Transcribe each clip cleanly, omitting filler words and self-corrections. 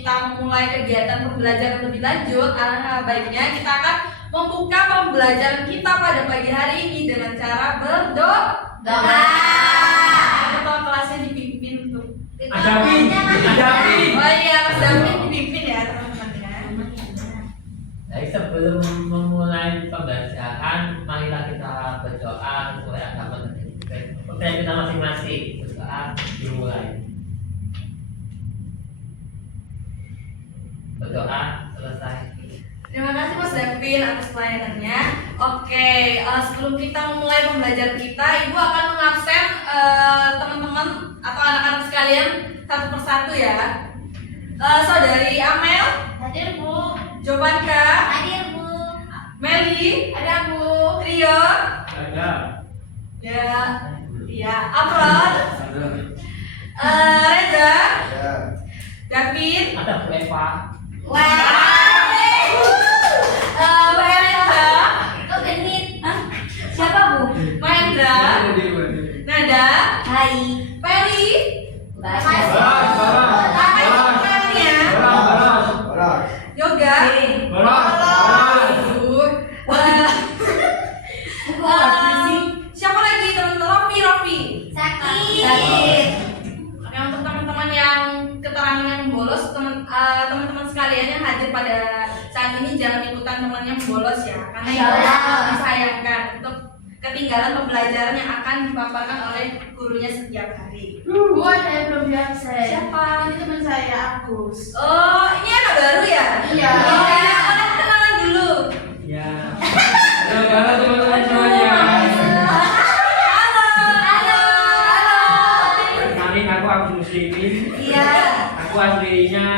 kita memulai kegiatan pembelajaran lebih lanjut, alangkah baiknya kita akan membuka pembelajaran kita pada pagi hari ini dengan cara berdoa. Ketua kelasnya dipimpin tuh. Adapi. Oh iya, Mas David dipimpin ya teman-teman ya. Jadi sebelum memulai pembelajaran, marilah kita berdoa sesuai agama dan kepercayaan kita masing-masing. Berdoa dimulai. Berdoa selesai. Terima kasih Mas Davin atas pelayanannya. Oke, sebelum kita memulai pembelajaran kita, Ibu akan mengabsen teman-teman atau anak-anak sekalian satu persatu ya. Saudari Amel, Hadir Bu. Jovanka, Hadir Bu. Meli, Ada Bu. Rio, Ada. ya, Amron, Reza, David, Ada Bu Eva. Wah. Mbak Reza, Kok genit? Siapa Bu? Mahendra, Nada, Hai. Peri, Baik. Yoga, siapa lagi teman-teman? Rofi. Sakit. Oke, untuk teman-teman yang keterangan yang bolos, teman-teman sekalian yang hadir pada saat ini jangan ikutan temannya bolos ya, karena itu sangat disayangkan untuk ketinggalan pembelajaran yang akan dipaparkan oleh gurunya setiap hari. Bu, ada yang belum diakses. Siapa? Ini teman saya, Agus. Oh, ini anak baru ya? Iya. Oh, ya, boleh kenalan dulu. Ya. Halo teman-teman semuanya. Halo. Halo. Kenalin aku Abdul Muslimin. Iya. Aku aslinya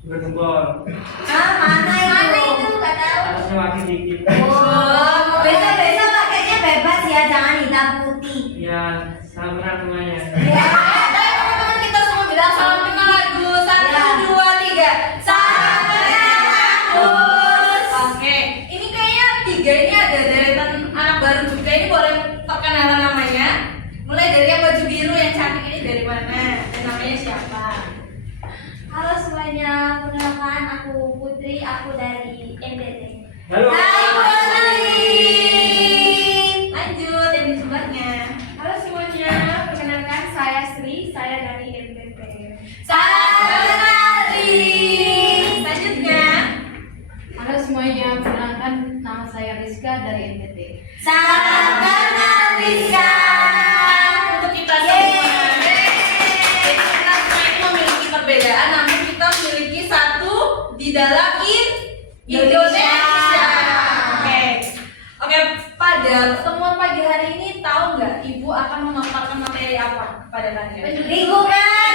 Bergembor. Mana itu? Gak tahu. Atasnya wakil dikit. Oh, besok pakainya bebas ya, jangan hitam putih. Ya, selamat semuanya. Ya. Teman-teman kita semua bilang salam kenal lagu. 1, 2, 3. Salam kenal Agus. Oke, ini kayaknya tiga ini ada deretan anak baru juga. Ini boleh perkenalan namanya. Mulai dari yang baju biru yang cantik ini dari mana? Dan namanya siapa? Halo semuanya, perkenalkan aku Putri, aku dari NTT. Halo. Hai Putri. Lanjut yang di sebelahnya. Halo semuanya, perkenalkan saya Sri, saya dari NTT. Salam kenal Ri. Selanjutnya. Halo semuanya, perkenalkan nama saya Rizka dari NTT. Salam kenal Rizka. Untuk kita semua. Jadi kita semua itu memiliki perbedaan, namun kita memiliki satu di dalam Indonesia. Oke, pada pertemuan pagi hari ini tahu nggak Ibu akan memaparkan materi apa pada kalian? Lingkungan.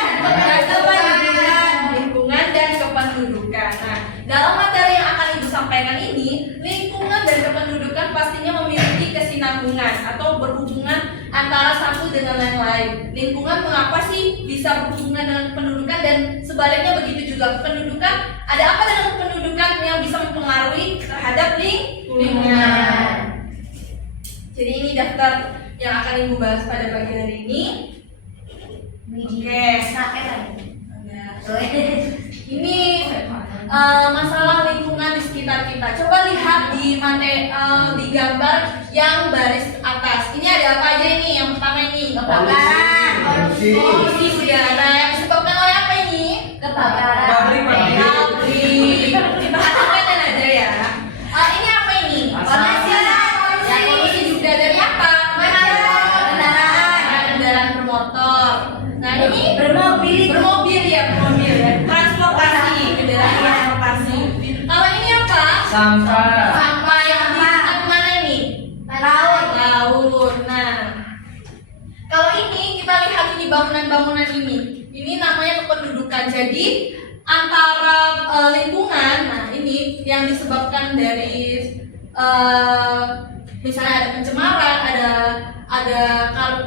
Lingkungan dan kependudukan. Nah, dalam materi yang akan Ibu sampaikan ini, lingkungan dan kependudukan pastinya memiliki kesinambungan atau berhubungan antara satu dengan yang lain. Lingkungan mengapa sih bisa berhubungan dengan kependudukan dan sebaliknya begitu juga kependudukan? Ada apa dengan kependudukan yang bisa mempengaruhi terhadap lingkungan? Jadi ini daftar yang akan Ibu bahas pada pagi hari ini. Oke. Ini masalah lingkungan di sekitar kita. Coba lihat di di gambar yang baris atas. Ini ada apa aja ini? Yang pertama ini kebakaran, polusi udara yang disebabkan oleh apa ini? Kebakaran. Pabrik. Diperhatikan aja ya. Ini apa ini? Polusi. Ya, polusi juga dari apa? Kendaraan bermotor. Nah ini bermobil ya. Transportasi, kendaraan transportasi. Kalau ini apa? Sampah yang dibuang kemana ini? Laut. Nah, kalau ini kita lihat ini bangunan-bangunan ini. Ini namanya kependudukan. Jadi antara lingkungan, nah ini yang disebabkan dari misalnya ada pencemaran, ada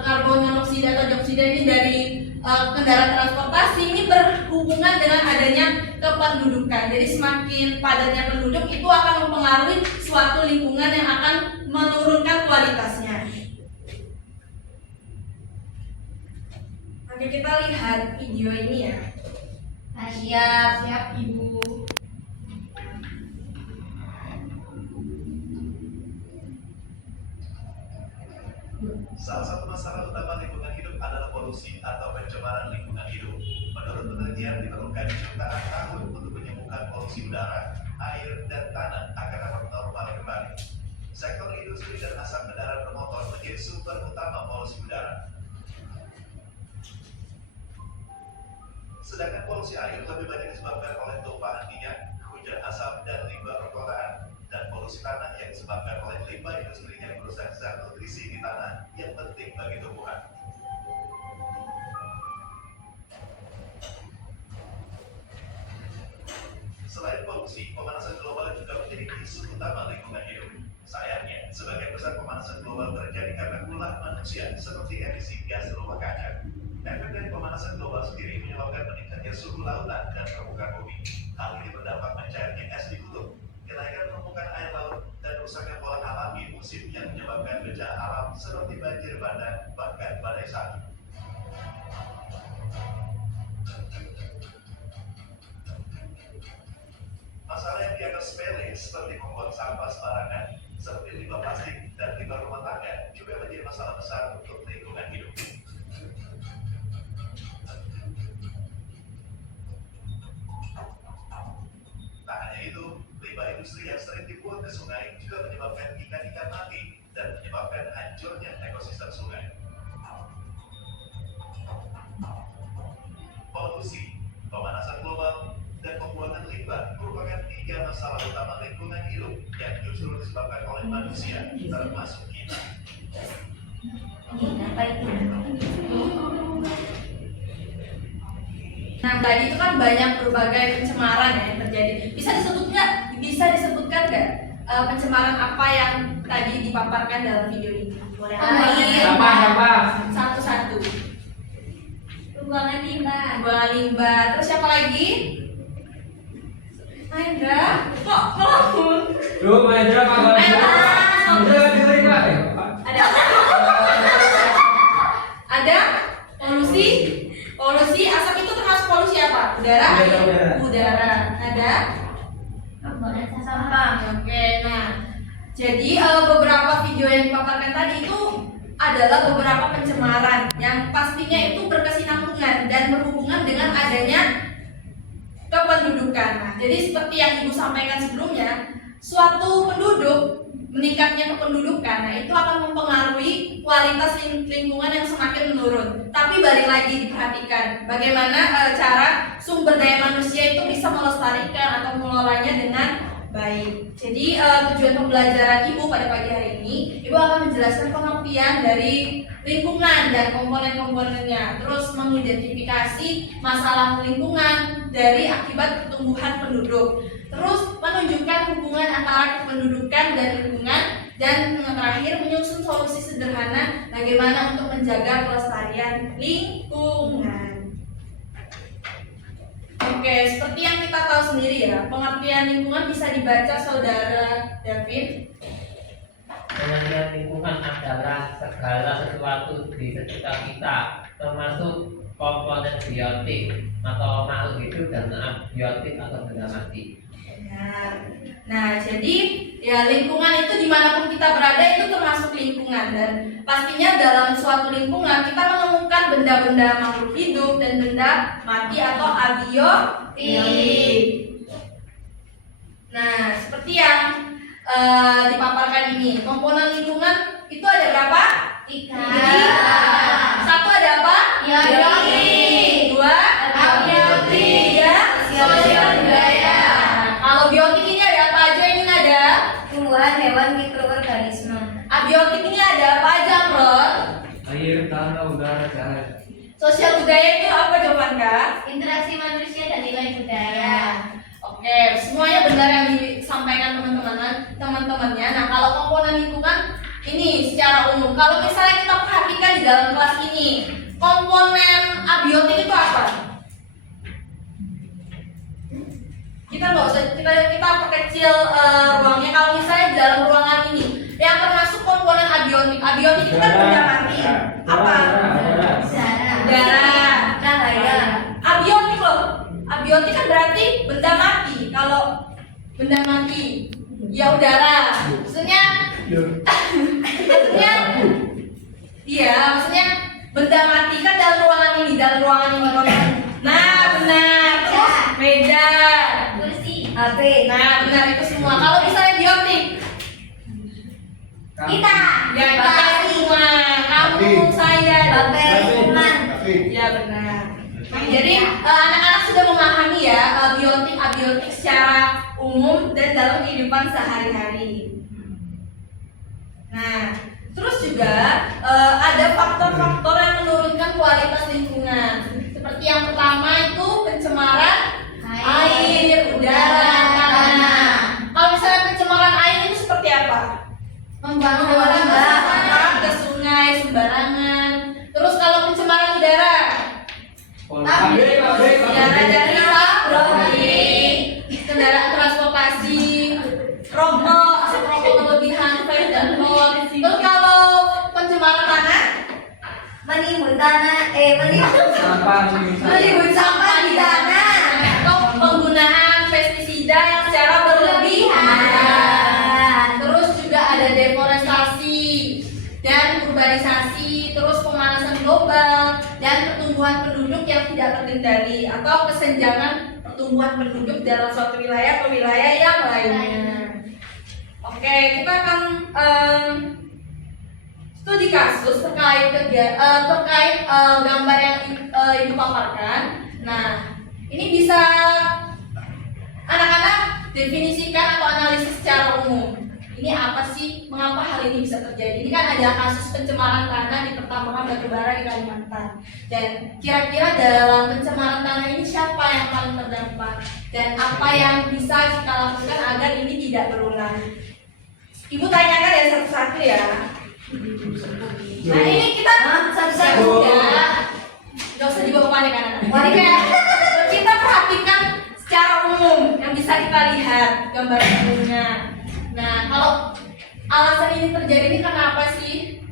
karbon monoksida atau dioksida ini dari kendaraan transportasi, ini berhubungan dengan adanya kependudukan. Jadi semakin padatnya penduduk itu akan mempengaruhi suatu lingkungan yang akan menurunkan kualitasnya. Oke, kita lihat video ini ya. Siap. Siap Ibu. Salah satu masalah utama lingkungan hidup adalah polusi atau pencemaran lingkungan hidup. Menurut penelitian, diperlukan jutaan tahun untuk menyembuhkan polusi udara, air, dan tanah agar dapat normal kembali. Sektor industri dan asap kendaraan bermotor menjadi sumber utama polusi udara. Sedangkan polusi air lebih banyak disebabkan oleh tumpahan minyak, hujan asap, dan limbah perkotaan. Dan polusi tanah yang disebabkan oleh limbah industri yang merusak zat nutrisi di tanah yang penting bagi tumbuhan. Selain polusi, pemanasan global juga menjadi isu utama lingkungan hidup. Sayangnya, sebagian besar pemanasan global terjadi karena ulah manusia seperti emisi gas rumah kaca. Efek dari pemanasan global sendiri menyebabkan meningkatnya suhu lautan dan permukaan bumi. Hal ini berdampak mencairnya es di kutub, kenaikan permukaan air laut, dan rusaknya pola alami musim yang menyebabkan bencana alam seperti banjir bandang bahkan badai salju. Masalah yang dianggap sepele seperti membuang sampah sembarangan, seperti limbah plastik dan limbah rumah tangga juga menjadi masalah besar untuk lingkungan hidup. Tak hanya itu, limbah industri yang sering dibuang ke sungai juga menyebabkan ikan-ikan mati dan menyebabkan hancurnya ekosistem sungai. Polusi, pemanasan global, dan pembuangan limbah merupakan 3 masalah utama lingkungan hidup yang justru disebabkan oleh manusia, termasuk kita. Apa itu? Nah, tadi itu kan banyak berbagai pencemaran ya yang terjadi. Bisa disebutkan nggak pencemaran apa yang tadi dipaparkan dalam video ini? Boleh Siapa? Satu-satu. Pembuangan limbah. Buang limbah. Terus siapa lagi? Mahendra. Kok ngelamun? Duh, Mahendra Pak Gawat. Mahendra dengerin Pak. Ada polusi asap itu termasuk polusi apa? Udara, air, udara. Ada Pembuangan sampah. oke. Nah, jadi beberapa video yang dipaparkan tadi itu adalah beberapa pencemaran yang pastinya itu berkesinambungan dan berhubungan dengan adanya kependudukan. Nah, jadi seperti yang Ibu sampaikan sebelumnya, suatu penduduk meningkatnya kependudukan, nah itu akan mempengaruhi kualitas lingkungan yang semakin menurun. Tapi balik lagi diperhatikan bagaimana cara sumber daya manusia itu bisa melestarikan atau mengelolanya dengan baik. Jadi tujuan pembelajaran Ibu pada pagi hari ini, Ibu akan menjelaskan pengertian dari lingkungan dan komponen-komponennya, terus mengidentifikasi masalah lingkungan dari akibat pertumbuhan penduduk, terus menunjukkan hubungan antara kependudukan dan lingkungan, dan yang terakhir menyusun solusi sederhana bagaimana untuk menjaga kelestarian lingkungan. Oke, seperti yang kita tahu sendiri ya, pengertian lingkungan bisa dibaca Saudara David. Pengertian lingkungan adalah segala sesuatu di sekitar kita, termasuk komponen biotik atau makhluk hidup dan abiotik atau benda mati. Nah, jadi ya lingkungan itu dimanapun kita berada itu termasuk lingkungan, dan pastinya dalam suatu lingkungan kita menemukan benda-benda makhluk hidup dan benda mati atau abiotik. Nah, seperti yang dipaparkan ini, komponen lingkungan itu ada berapa? 3. Jadi, satu ada apa? Biotik. 2 abiotik. 3 sosial budaya. Kalau biotik ini ada apa aja yang ada? Tumbuhan, hewan, mikroorganisme. Abiotik ini ada apa aja, Bro? Air, tanah, udara, cahaya. Sosial budaya itu apa jawaban Kak? Interaksi manusia dan nilai budaya. Oke, semuanya benar yang disampaikan teman-temannya. Nah, kalau komponen lingkungan ini secara umum, kalau misalnya kita perhatikan di dalam kelas ini, komponen abiotik itu apa? Kita nggak usah kita perkecil ruangnya. Kalau misalnya di dalam ruangan ini yang termasuk komponen abiotik itu kan benda mati. Apa? Udara. Udara. Cahaya. Abiotik loh. Abiotik benda mati. Kalau benda mati, ya udara. Maksudnya, maksudnya benda mati kan dalam ruangan ini kosong. Nah, benar. Terus meja. Kursi. HP. Nah, benar itu semua. Kalau misalnya biotik, Kita. ya kita semua. Kamu, saya, Bapak, lingkungan. ya benar. Jadi anak-anak sudah memahami ya biotik, abiotik secara umum dan dalam kehidupan sehari-hari. Nah, terus juga ada faktor-faktor yang menurunkan kualitas lingkungan. Seperti yang pertama itu pencemaran air, udara, tanah. Kalau misalnya pencemaran air itu seperti apa? Membangun Limbah ke sungai sembarangan. Terus kalau pencemaran udara, udara dari pabrik, kendaraan transportasi, rokok, asap rokok berlebihan, vape dan klor. Terus kalau pencemaran tanah, menimbun sampah di tanah. atau penggunaan pestisida yang secara berlebihan. Terus juga ada deforestasi dan urbanisasi, terus pemanasan global dan pertumbuhan penduduk yang tidak terkendali atau kesenjangan pertumbuhan penduduk dalam suatu wilayah ke wilayah yang lainnya. Oke, kita akan studi kasus terkait gambar yang ibu paparkan. Nah, ini bisa anak-anak definisikan atau analisis secara umum. Ini apa sih? Mengapa hal ini bisa terjadi? Ini kan ada kasus pencemaran tanah di pertambangan batubara di Kalimantan. Dan kira-kira dalam pencemaran tanah ini siapa yang paling terdampak? Dan apa yang bisa kita lakukan agar ini tidak berulang? Ibu tanyakan ya satu-satu ya. Nah ini kita satu-satu ya. Gak usah dibawa panik anak-anak. Jadi kayak kita perhatikan secara umum yang bisa kita lihat gambar umumnya. Nah, kalau alasan ini terjadi ini karena apa sih?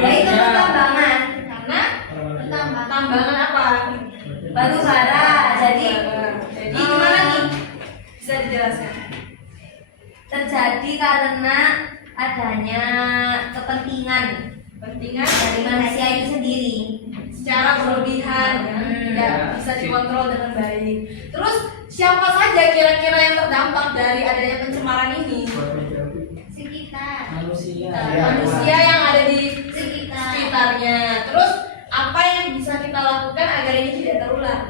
Ya itu pertambangan. Karena Pertambangan. tambangan apa? Batu bara. Jadi gimana nih? Bisa dijelaskan? terjadi karena adanya kepentingan Pentingan dari manusia itu sendiri. secara berlebihan ya, tidak Ya. bisa dikontrol dengan baik. Terus siapa saja kira-kira yang terdampak dari adanya pencemaran ini? Sekitar. Manusia yang ada di Sekitar. sekitarnya. Terus apa yang bisa kita lakukan agar ini tidak terulang?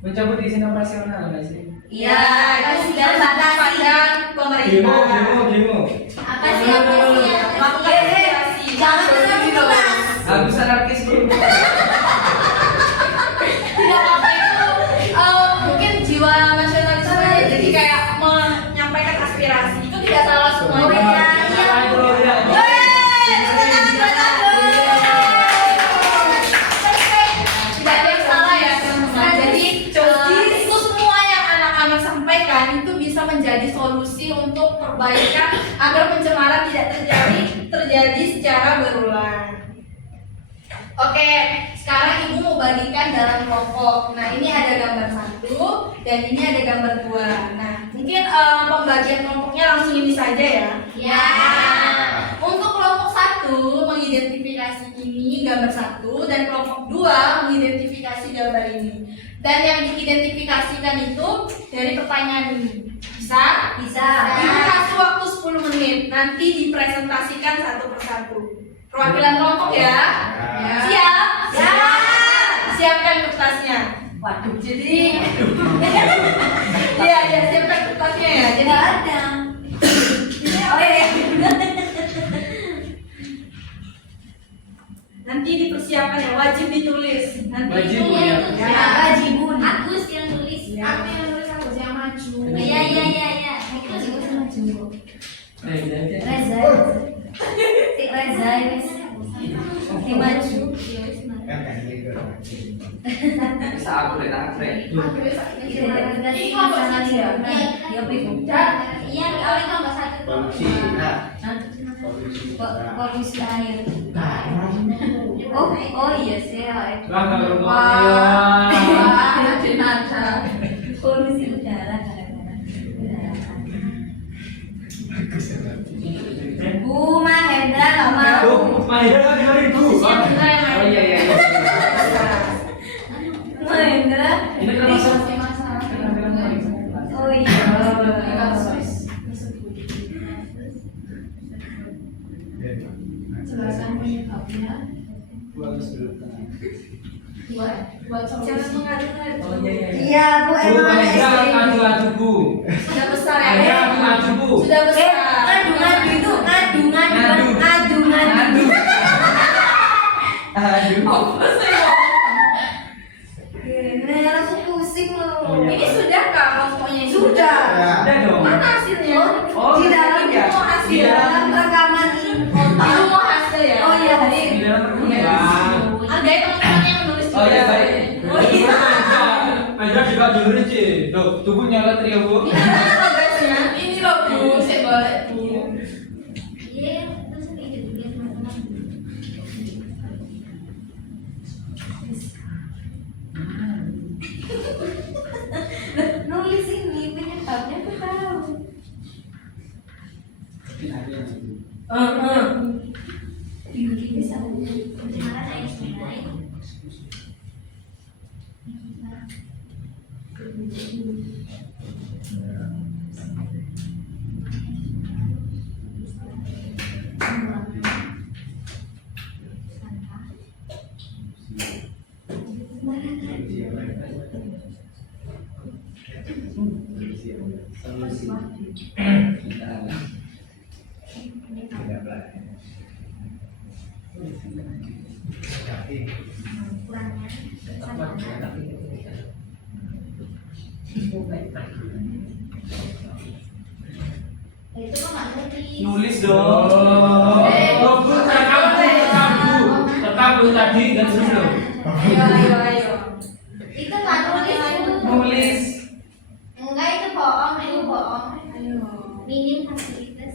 Mencabut izin operasional nggak sih? Iya, itu sudah batasi. pada pemerintah. Demo. Apa sih operasinya? Melakukan aspirasi. Jangan terlalu keras. Habis anarkis dulu. Tidak apa itu mungkin jiwa nasionalisme ya. Jadi kayak menyampaikan aspirasi itu tidak salah Oh semuanya. iya, iya. Tidak ada yang salah ya teman-teman. Jadi itu semua yang anak-anak sampaikan itu bisa menjadi solusi untuk perbaikan agar pencemaran tidak terjadi secara berulang. Oke, sekarang ibu mau bagikan dalam kelompok. Nah, ini ada gambar 1 dan ini ada gambar 2. Nah, mungkin pembagian kelompoknya langsung ini saja ya. Ya. Untuk kelompok 1 mengidentifikasi ini gambar 1 dan kelompok 2 mengidentifikasi gambar ini. Dan yang diidentifikasikan itu dari pertanyaan ini. Bisa? Bisa. Ibu kasih waktu 10 menit. Nanti dipresentasikan satu persatu. Perwakilan kelompok ya. Siap? Siapkan kertasnya. Waduh. Jadi iya, siapkan kertasnya ya. Jadi Tidak ada. oh iya. Nanti dipersiapkan ya, wajib ditulis. Nanti Wajib, itu ya. Ya, wajibun. Agus yang nulis. Ya. Aku yang nulis, Agus yang maju. Iya, iya, iya, iya. Itu juga maju. Reza. Si Reza wis. Di maju. Bisa aku deh, aku deh. Ini kelompok satu ya? Ya, Ibu. Iya, awalnya kelompok 1. Polusi air. Oh iya sih. Lah kalau Wah, ngomong jenazah. Polusi Ini termasuk Masih masalah. kenangan paling senang. Oh iya. Di kasus tersebut. Jelaskan penyebabnya. Bagus dulu. Buat Jangan solusi. mengadu-ngadu. Oh iya. Iya, Bu Bu, emang paling SD. enggak adu-adu Bu. Sudah besar Ada ya. adu-adu Bu. Sudah besar. Ngadu itu ngadu. Adu. Nah, aku pusing loh. Oh, iya. Ini sudah kah pokoknya? Sudah. Udah dong. Mana hasilnya? Oh, Di dalam ya. mau hasil. di dalam rekaman ini. Itu mau hasil ya? Oh iya, Di dalam perkumpulan. Hargai teman-teman yang menulis Oh iya, juga. baik. Oh iya. Anda juga dulu sih. Tuh, tubuh nyala trio Bu. Gimana progresnya? Ini loh Bu, saya boleh Bu. Iya, terus ini juga teman-teman. Nulis ini penyebabnya aku tahu. Ini bisa. Gimana naik naik? Itu kok nggak ngerti. Nulis dong. Oh, Bu, tetap Bu tadi dan dulu. Ayo. Itu nggak nulis dulu. Nulis. Enggak, itu bohong, itu bohong. Ayo. Minim fasilitas.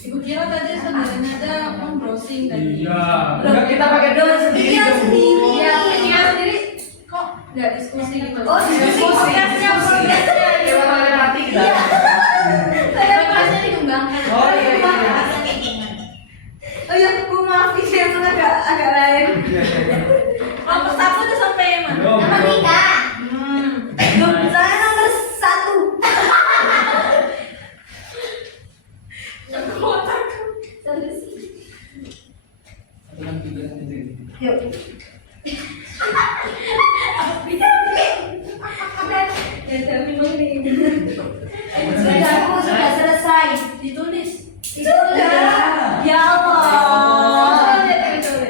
Ibu kira tadi sebenarnya ada browsing tadi. Iya. Enggak, kita pakai doa sendiri Iya, dong, Bu. sendiri. Iya, punya sendiri kok nggak diskusi gitu. Oh, diskusi. Progresnya. Kita pakai hati kita. Progresnya dikembangkan. Oh, iya, iya. Oh ya, Bu maafin saya pun agak lain. Nomor satu udah sampai mana? Belum, Nomor belum. 3. Hmm. Saya nomor 1. Aku takut. Yuk. Ya tapi memang ini Sudah selesai. ditulis. Sudah. Ya Allah.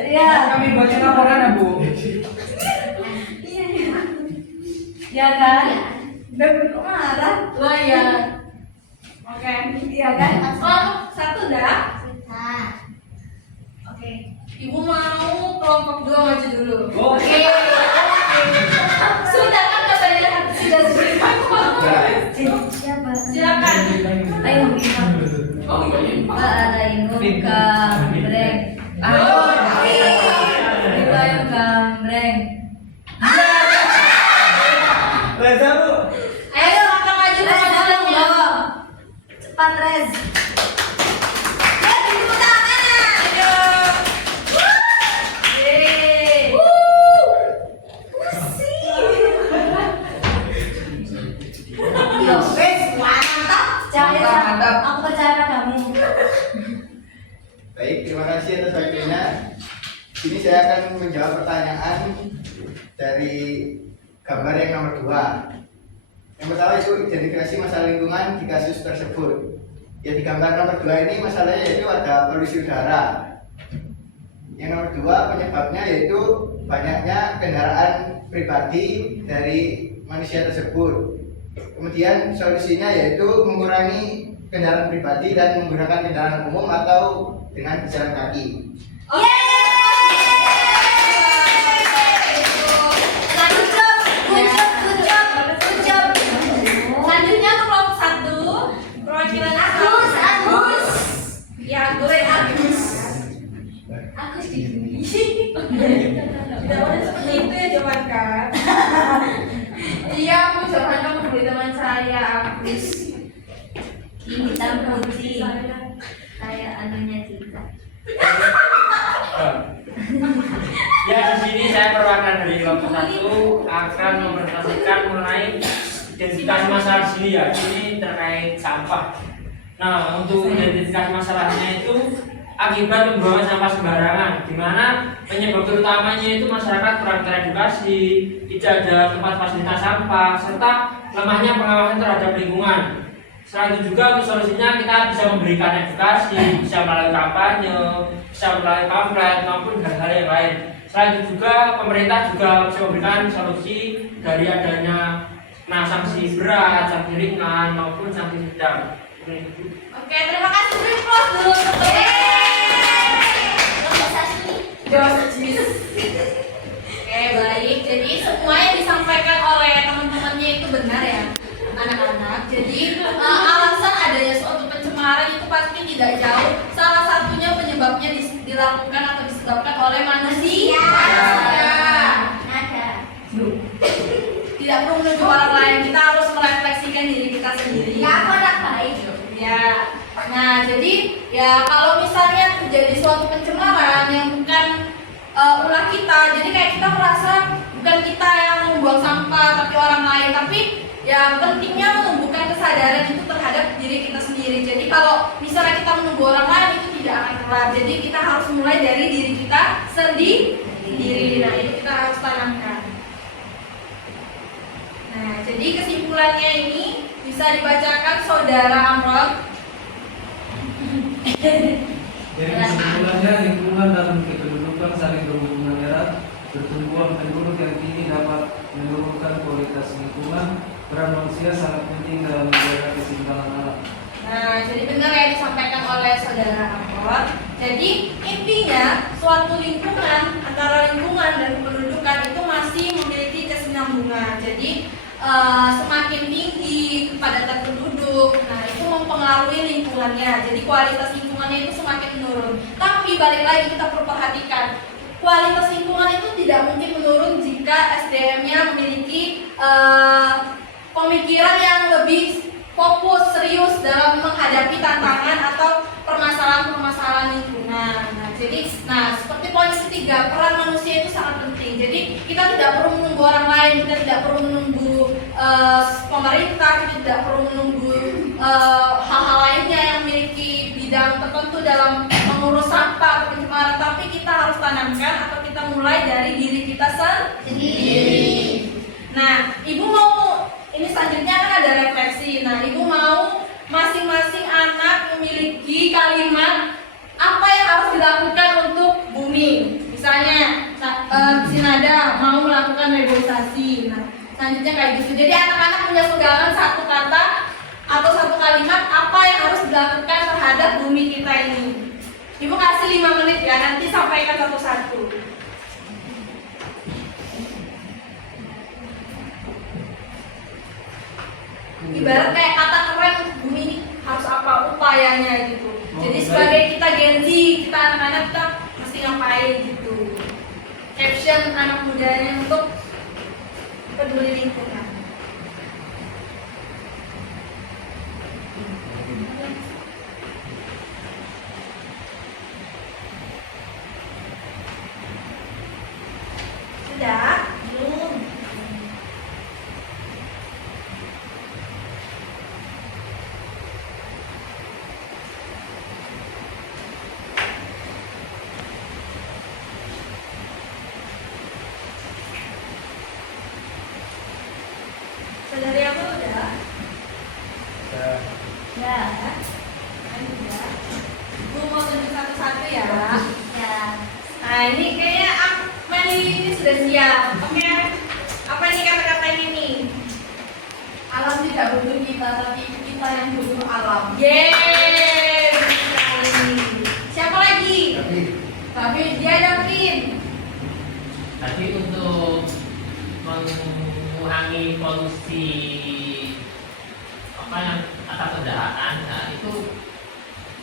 Ya. Kami buatnya laporan ya Bu. Ya kan? Beb kok marah? Wah ya. Oke. Iya kan? Oh, satu dah. Sudah. Oke. Ibu mau kelompok 2 maju dulu. Oke. Sudah kan katanya sudah Siapa? silakan. Ayo kita. Oh, Ada yang gambreng. Oh, Kita yang gambreng. Reza Bu. ayo kakak maju ke majalahnya. Cepat Rez. Ya, tepuk tangan. Ayo. Yeay. Yo, wes, mantap. Jangan Mantap. aku percaya padamu. Baik, terima kasih atas waktunya. Ini saya akan menjawab pertanyaan dari gambar yang nomor 2. Yang pertama itu identifikasi masalah lingkungan di kasus tersebut. Ya, di gambar nomor 2 ini masalahnya yaitu ada polusi udara. Yang nomor 2 penyebabnya yaitu banyaknya kendaraan pribadi dari manusia tersebut. Kemudian solusinya yaitu mengurangi kendaraan pribadi dan menggunakan kendaraan umum atau dengan berjalan kaki. Selanjutnya untuk kelompok 1 perwakilan Agus. Ya, gue Agus. Agus di sini. Tidak boleh seperti itu ya jawaban kan. Iya, aku jawaban kamu beli teman saya Agus. Ini hitam putih. Kayak anunya kita. Ya, di sini saya perwakilan dari kelompok 1 akan mempresentasikan mengenai identifikasi masalah di sini ya. Ini terkait sampah. Nah, untuk identifikasi masalahnya itu akibat pembuangan sampah sembarangan, di mana penyebab utamanya itu masyarakat kurang teredukasi, tidak ada tempat fasilitas sampah, serta lemahnya pengawasan terhadap lingkungan. Selain itu juga untuk solusinya kita bisa memberikan edukasi, bisa melalui kampanye, bisa melalui pamflet maupun hal-hal yang lain. Selain itu juga pemerintah juga bisa memberikan solusi dari adanya sanksi berat, sanksi ringan maupun sanksi sedang. Oke, terima kasih. Beri applause dulu untuk Josis. Oke, baik. Jadi semua yang disampaikan oleh teman-temannya itu benar ya, anak-anak. Jadi alasan adanya suatu pencemaran itu pasti tidak jauh. Salah satunya penyebabnya dilakukan atau disebabkan oleh manusia. Tidak perlu menuju orang lain. Kita harus merefleksikan diri kita sendiri. Ya, aku anak baik. Ya. Nah, jadi ya kalau misalnya terjadi suatu pencemaran yang bukan ulah kita, jadi kayak kita merasa bukan kita yang membuang sampah tapi orang lain, tapi ya pentingnya menumbuhkan kesadaran itu terhadap diri kita sendiri. Jadi kalau misalnya kita menunggu orang lain itu tidak akan kelar. Jadi kita harus mulai dari diri kita sendiri. Nah, itu kita harus tanamkan. Nah, jadi kesimpulannya ini bisa dibacakan Saudara Amrod. Jadi kesimpulannya, lingkungan dan kependudukan saling berhubungan erat. Pertumbuhan penduduk yang tinggi dapat menurunkan kualitas lingkungan. Peran manusia sangat penting dalam menjaga keseimbangan alam. Nah, jadi benar yang disampaikan oleh Saudara Amrod. Jadi intinya suatu lingkungan, antara lingkungan dan kependudukan itu masih memiliki kesinambungan. Jadi semakin tinggi kepadatan penduduk, nah itu mempengaruhi lingkungannya. Jadi kualitas lingkungannya itu semakin menurun. Tapi balik lagi kita perlu perhatikan, kualitas lingkungan itu tidak mungkin menurun jika SDM-nya memiliki pemikiran yang lebih fokus, serius dalam menghadapi tantangan atau permasalahan-permasalahan lingkungan. Nah, seperti poin ketiga, peran manusia itu sangat penting. Jadi kita tidak perlu menunggu orang lain, kita tidak perlu menunggu pemerintah, kita tidak perlu menunggu hal-hal lainnya yang memiliki bidang tertentu dalam mengurus sampah atau pencemaran, tapi kita harus tanamkan atau kita mulai dari diri kita sendiri. Nah, Ibu mau ini selanjutnya kan ada refleksi. Nah, Ibu mau masing-masing anak memiliki kalimat apa yang harus dilakukan untuk bumi. Misalnya, Sinada mau melakukan reboisasi. Nah, selanjutnya kayak gitu. Jadi anak-anak punya pegangan satu kata atau satu kalimat apa yang harus dilakukan terhadap bumi kita ini. Ibu kasih 5 menit ya, nanti sampaikan satu-satu. Ibarat kayak kata keren untuk bumi ini harus apa upayanya gitu. Jadi sebagai kita Gen Z, kita anak-anak kita mesti ngapain gitu. Caption anak mudanya untuk peduli lingkungan. Sudah? Belum. Saudari apa udah? Ya. Udah. Ibu mau tunjuk satu-satu ya. Ya. Nah, ini kayaknya Meli ini sudah siap. Oke. Apa nih kata-katanya nih? Alam tidak butuh kita, tapi kita yang butuh alam. Yeay. Siapa lagi? David. Dia David. Tadi untuk mengurangi polusi apa yang atas kendaraan, nah itu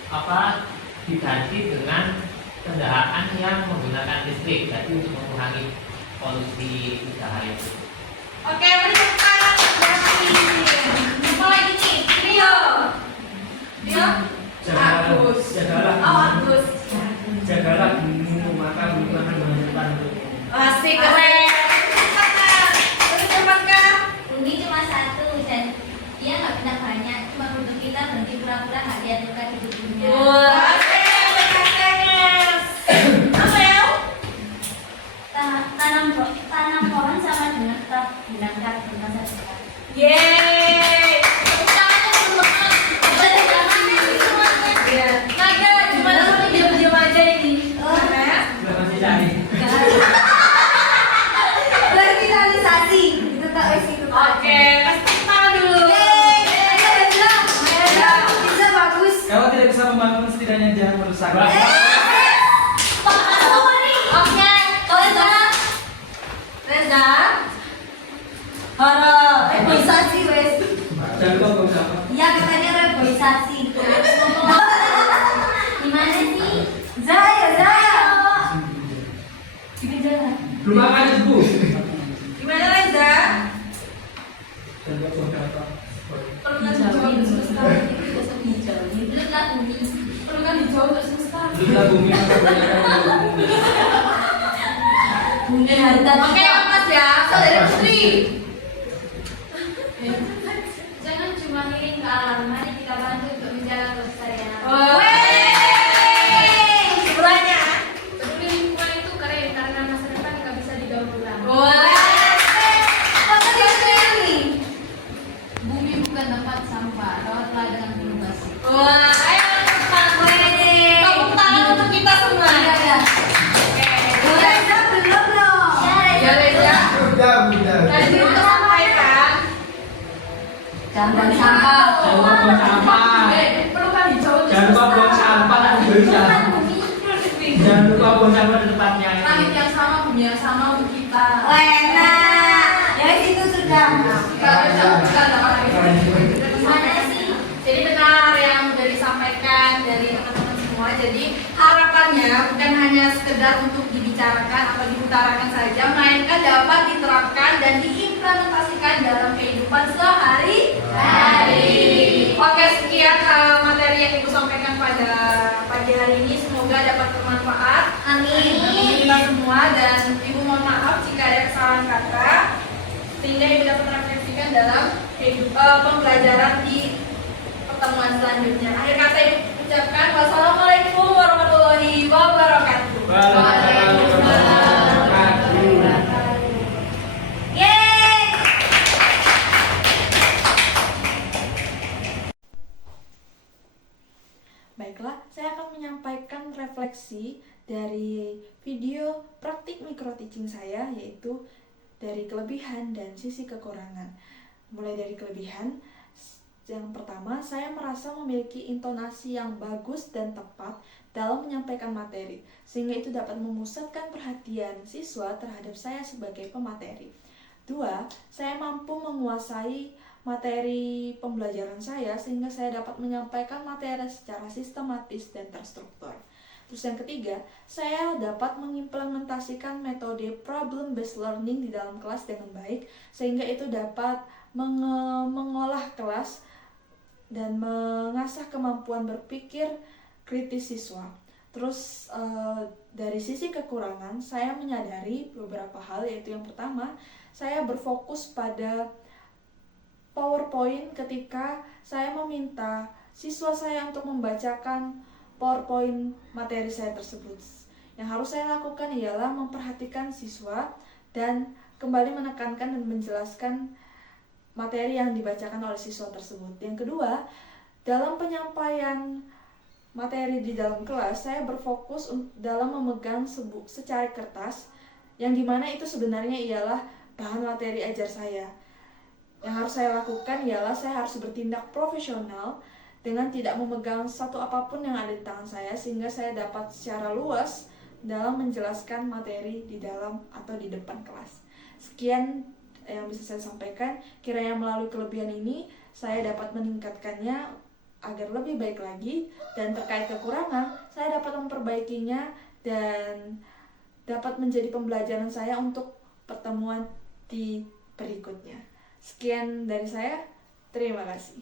apa diganti dengan kendaraan yang menggunakan listrik, jadi untuk mengurangi polusi udara itu. Oke, beri tepuk tangan untuk David. Siapa lagi nih? Rio. Rio? Jagalah Agus. Oh, Agus. jagalah bumi umat maka gunakan dengan cepat untuk Asik, keren. Cepat Kak. Lebih cepat Kak. Undi cuma satu dan dia nggak pindah banyak, cuma untuk kita berhenti pura-pura nggak lihat luka di tubuhnya. Wah, asik. Apa ya? Tanam pohon sama dengan tetap bilangkan di masa depan. Yeay. Tepuk tangan untuk teman-teman. Iya. Naga, gimana kamu diam-diam aja ini? Nah. sudah masih cari. Revitalisasi itu tak wes itu. Oke, kasih tepuk tangan dulu. Bisa bagus. Kalau tidak bisa membangun, setidaknya jangan merusak. Oke, Reza. Halo. Reboisasi wes. Jangan lupa buang sampah. Iya katanya reboisasi. Gimana sih? Zaya. Kita jalan. Belum makan itu, Bu. Gimana Reza? Jangan lupa buang sampah. Perlukan dijawab untuk semesta. Belum lah Umi. Perlukan dijawab untuk semesta. Belum lah bumi, maka kebanyakan bumi. Bumi harta. Oke, Mas ya. Saudara Putri. Jangan cuma ngiring ke alam, mari kita bantu untuk menjaga kelestarian. Beranya. Peduli lingkungan itu keren karena masa depan nggak bisa didaur ulang. Bumi bukan tempat sampah, rawatlah dengan penuh kasih. Wah, ayo tepuk tangan untuk kita semua. Ya Reza. Udah. Tadi kita sampaikan. Jangan buang sampah. Jangan lupa buang sampah. Perlukan dijawab. Jangan lupa buang sampah dan bisa. Jangan lupa buang sampah di tempatnya. Langit yang sama, bumi yang sama untuk kita. Enak. Ya itu sudah. Gimana sih? Jadi benar yang sudah disampaikan dari teman-teman semua. Jadi harapannya bukan hanya sekedar untuk dibicarakan atau diutarakan saja, melainkan dapat diterapkan dan diimplementasikan dalam kehidupan sehari-hari. Oke, sekian materi yang Ibu sampaikan pada pagi hari ini. Semoga dapat bermanfaat. Amin. Bagi kita semua, dan Ibu mohon maaf jika ada kesalahan kata, sehingga Ibu dapat refleksikan dalam pembelajaran di pertemuan selanjutnya. Akhir kata Ibu ucapkan wassalamualaikum warahmatullahi wabarakatuh. Waalaikumsalam. Yeay. Baiklah, saya akan menyampaikan refleksi dari video praktik micro teaching saya, yaitu dari kelebihan dan sisi kekurangan. Mulai dari kelebihan, yang pertama, saya merasa memiliki intonasi yang bagus dan tepat dalam menyampaikan materi, sehingga itu dapat memusatkan perhatian siswa terhadap saya sebagai pemateri. 2, saya mampu menguasai materi pembelajaran saya sehingga saya dapat menyampaikan materi secara sistematis dan terstruktur. Terus yang ketiga, saya dapat mengimplementasikan metode problem based learning di dalam kelas dengan baik sehingga itu dapat mengolah kelas dan mengasah kemampuan berpikir kritis siswa. Terus dari sisi kekurangan, saya menyadari beberapa hal, yaitu yang pertama, saya berfokus pada PowerPoint ketika saya meminta siswa saya untuk membacakan PowerPoint materi saya tersebut. Yang harus saya lakukan ialah memperhatikan siswa dan kembali menekankan dan menjelaskan materi yang dibacakan oleh siswa tersebut. Yang kedua, dalam penyampaian materi di dalam kelas, saya berfokus dalam memegang secari kertas, yang dimana itu sebenarnya ialah bahan materi ajar saya. Yang harus saya lakukan ialah saya harus bertindak profesional dengan tidak memegang satu apapun yang ada di tangan saya, sehingga saya dapat secara luas dalam menjelaskan materi di dalam atau di depan kelas. Sekian yang bisa saya sampaikan. Kiranya melalui kelebihan ini saya dapat meningkatkannya agar lebih baik lagi, dan terkait kekurangan saya dapat memperbaikinya dan dapat menjadi pembelajaran saya untuk pertemuan di berikutnya. Sekian dari saya, terima kasih.